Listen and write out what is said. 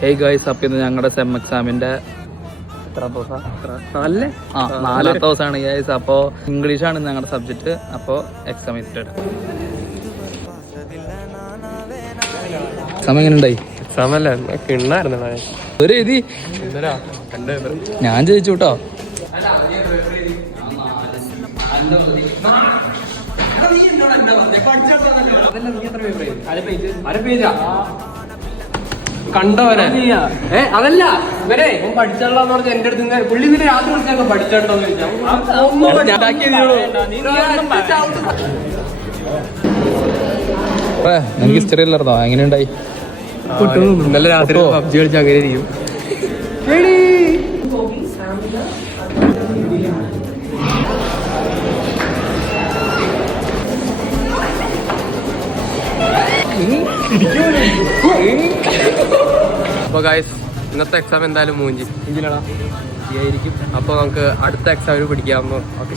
Hey guys, അപ്പൊ ഇന്ന് ഞങ്ങളുടെ സെം എക്സാമിന്റെ നാലാമത്തെ ദിവസമാണ് ഗൈസ്. അപ്പോ ഇംഗ്ലീഷാണ് ഞങ്ങളുടെ സബ്ജക്ട്. അപ്പോ എക്സാം എത്തിയിട്ട് എക്സാം എങ്ങനെ ഉണ്ടായി? ഒരു എഴുതി ഞാൻ ജയിച്ചു കേട്ടോ. കണ്ടവനെ അതല്ല ഇവരെ പഠിച്ചോളാന്ന് പറഞ്ഞ എന്റെ അടുത്ത് പുള്ളി ഇതിന് രാത്രി വിളിച്ചൊക്കെ പഠിച്ചോണ്ടോന്ന് എനിക്ക് ഹിസ്റ്ററി അല്ലായിരുന്നോ? എങ്ങനെയുണ്ടായി? ഇന്നലെ രാത്രി പബ്ജി കളിച്ച് അങ്ങനെ ഇരിക്കും. അപ്പൊ ഗൈസ്, ഇന്നത്തെ എക്സാം എന്തായാലും മൂഞ്ചി. അപ്പൊ നമുക്ക് അടുത്ത എക്സാമിന് പിടിക്കാമെന്നോ ഒക്കെ.